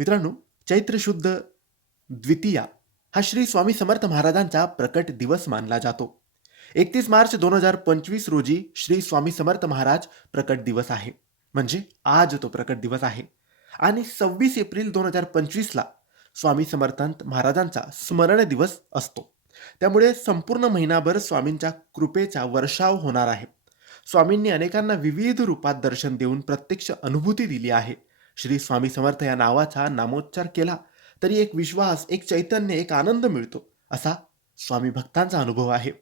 मित्रांनो चैत्र शुद्ध द्वितीया हा श्री स्वामी समर्थ महाराजांचा प्रकट दिवस मानला जातो. एकतीस मार्च दोन हजार पंचवीस रोजी श्री स्वामी समर्थ महाराज प्रकट दिवस आहे. म्हणजे आज तो प्रकट दिवस आहे. आणि सव्वीस एप्रिल दोन हजार पंचवीसला स्वामी समर्थांत महाराजांचा स्मरण दिवस असतो. त्यामुळे संपूर्ण महिनाभर स्वामींच्या कृपेचा वर्षाव होणार आहे. स्वामींनी अनेकांना विविध रूपात दर्शन देऊन प्रत्यक्ष अनुभूती दिली आहे. श्री स्वामी समर्थ या नावाचा नामोच्चार केला तरी एक विश्वास एक चैतन्य एक आनंद मिळतो असा स्वामी भक्तांचा अनुभव आहे.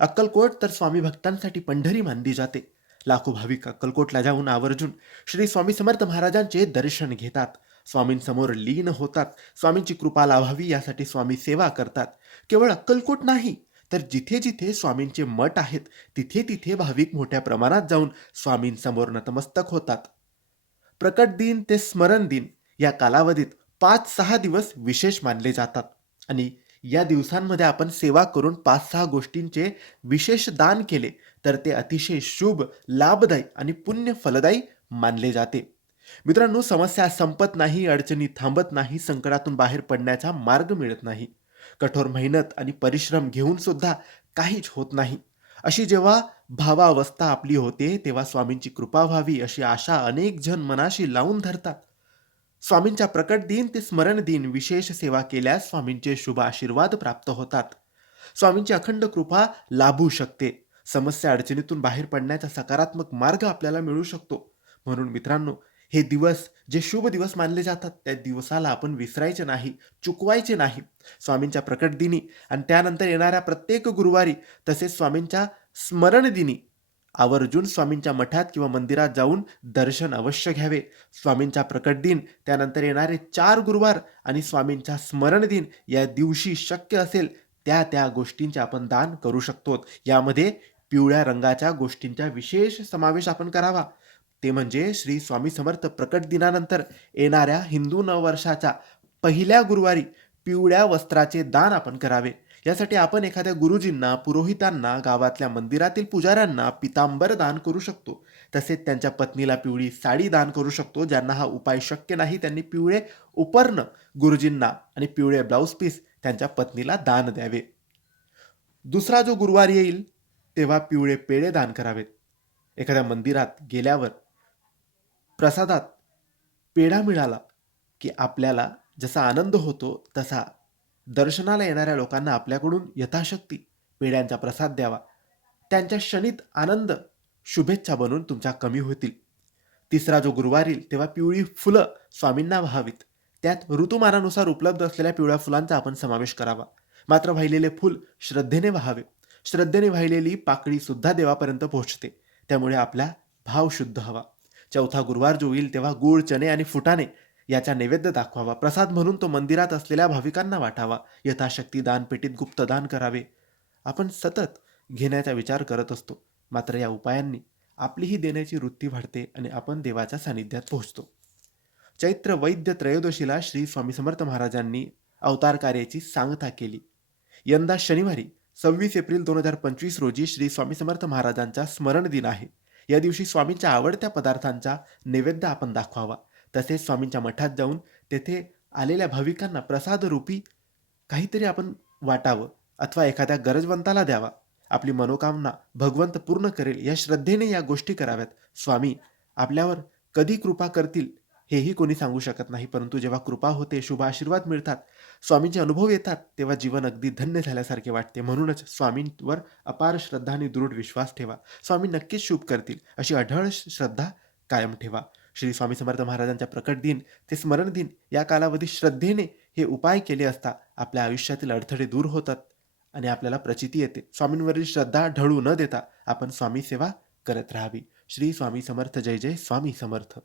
अक्कलकोट तर स्वामी भक्तांसाठी पंढरी मानली जाते. लाखो भाविक अक्कलकोटला जाऊन आवर्जून श्री स्वामी समर्थ महाराजांचे दर्शन घेतात. स्वामींसमोर लीन होतात. स्वामींची कृपा लाभावी यासाठी स्वामी सेवा करतात. केवळ अक्कलकोट नाही तर जिथे जिथे स्वामींचे मठ आहेत तिथे तिथे भाविक मोठ्या प्रमाणात जाऊन स्वामींसमोर नतमस्तक होतात. प्रकट दिन ते स्मरण दिन या कालावधीत पाच सहा दिवस विशेष मानले जातात. आणि या दिवसांमध्ये आपण सेवा करून पाच सहा गोष्टींचे विशेष दान केले तर ते अतिशय शुभ लाभदायी आणि पुण्य फलदायी मानले जाते. मित्रांनो समस्या संपत नाही अडचणी थांबत नाही संकटातून बाहेर पडण्याचा मार्ग मिळत नाही. कठोर मेहनत आणि परिश्रम घेऊन सुद्धा काहीच होत नाही. अशी जेव्हा भावावस्था आपली होते तेव्हा स्वामींची कृपा व्हावी अशी आशा अनेक जण मनाशी लावून धरतात. स्वामींच्या प्रकट दिन ते स्मरण दिन विशेष सेवा केल्यास स्वामींचे शुभ आशीर्वाद प्राप्त होतात. स्वामींची अखंड कृपा लाभू शकते. समस्या अडचणीतून बाहेर पडण्याचा सकारात्मक मार्ग आपल्याला मिळू शकतो. म्हणून मित्रांनो हे दिवस जे शुभ दिवस मानले जातात त्या दिवसाला आपण विसरायचे नाही चुकवायचे नाही. स्वामींच्या प्रकट दिनी आणि त्यानंतर येणाऱ्या प्रत्येक गुरुवारी तसेच स्वामींच्या स्मरण दिनी आवर्जून स्वामींच्या मठात किंवा मंदिरात जाऊन दर्शन अवश्य घ्यावे. स्वामींचा प्रकट दिन त्यानंतर येणारे चार गुरुवार आणि स्वामींचा स्मरण दिन या दिवशी शक्य असेल त्या त्या गोष्टींचे आपण दान करू शकतो. यामध्ये पिवळ्या रंगाच्या गोष्टींचा विशेष समावेश आपण करावा. ते म्हणजे श्री स्वामी समर्थ प्रकट दिनानंतर येणाऱ्या हिंदू नववर्षाच्या पहिल्या गुरुवारी पिवळ्या वस्त्राचे दान आपण करावे. यासाठी आपण एखाद्या गुरुजींना पुरोहितांना गावातल्या मंदिरातील पुजाऱ्यांना पितांबर दान करू शकतो. तसेच त्यांच्या पत्नीला पिवळी साडी दान करू शकतो ज्यांना हा उपाय शक्य नाही. त्यांनी पिवळे उपर्ण गुरुजींना आणि पिवळे ब्लाऊज पीस त्यांच्या पत्नीला दान द्यावे. दुसरा जो गुरुवार येईल तेव्हा पिवळे पेढे दान करावेत. एखाद्या मंदिरात गेल्यावर प्रसादात पेढा मिळाला की आपल्याला जसा आनंद होतो तसा दर्शनाला येणाऱ्या लोकांना आपल्याकडून यथाशक्ती पेढ्यांचा प्रसाद द्यावा. त्यांच्या क्षणित आनंद शुभेच्छा बनून तुमच्या कमी होतील. तिसरा जो गुरुवार येईल तेव्हा पिवळी फुलं स्वामींना व्हावीत. त्यात ऋतुमानानुसार उपलब्ध असलेल्या पिवळ्या फुलांचा आपण समावेश करावा. मात्र वाहिलेले फुल श्रद्धेने व्हावे. श्रद्धेने वाहिलेली पाकळी सुद्धा देवापर्यंत पोहोचते. त्यामुळे आपला भाव शुद्ध हवा. चौथा गुरुवार जो येईल तेव्हा गूळ चणे आणि फुटाणे याचा नैवेद्य दाखवावा. प्रसाद म्हणून तो मंदिरात असलेल्या भाविकांना वाटावा. यथाशक्ती दानपेटीत गुप्तदान करावे. आपण सतत घेण्याचा विचार करत असतो. मात्र या उपायांनी आपलीही देण्याची वृत्ती वाढते आणि आपण देवाच्या सानिध्यात पोहोचतो. चैत्र वैद्य त्रयोदशीला श्री स्वामी समर्थ महाराजांनी अवतार कार्याची सांगता केली. यंदा शनिवारी सव्वीस एप्रिल दोन हजार पंचवीस रोजी श्री स्वामी समर्थ महाराजांचा स्मरण दिन आहे. या दिवशी स्वामींच्या आवडत्या पदार्थांचा नैवेद्य आपण दाखवावा. तसेच स्वामींच्या मठात जाऊन तेथे आलेल्या भाविकांना प्रसादरूपी काहीतरी आपण वाटावं अथवा एखाद्या गरजवंताला द्यावा. आपली मनोकामना भगवंत पूर्ण करेल या श्रद्धेने या गोष्टी कराव्यात. स्वामी आपल्यावर कधी कृपा करतील हेही कोणी सांगू शकत नाही परंतु जेव्हा कृपा होते शुभ आशीर्वाद मिळतात स्वामींचे अनुभव येतात तेव्हा जीवन अगदी धन्य झाल्यासारखे वाटते. म्हणूनच स्वामींवर अपार श्रद्धा आणि दृढ विश्वास ठेवा. स्वामी नक्कीच शुभ करतील अशी अढळ श्रद्धा कायम ठेवा. श्री स्वामी समर्थ महाराजांच्या प्रकट दिन ते स्मरण दिन या कालावधी श्रद्धेने हे उपाय केले असता आपल्या आयुष्यातील अडथळे दूर होतात आणि आपल्याला प्रचिती येते. स्वामींवरील श्रद्धा ढळू न देता आपण स्वामी सेवा करत राहावी. श्री स्वामी समर्थ जय जय स्वामी समर्थ.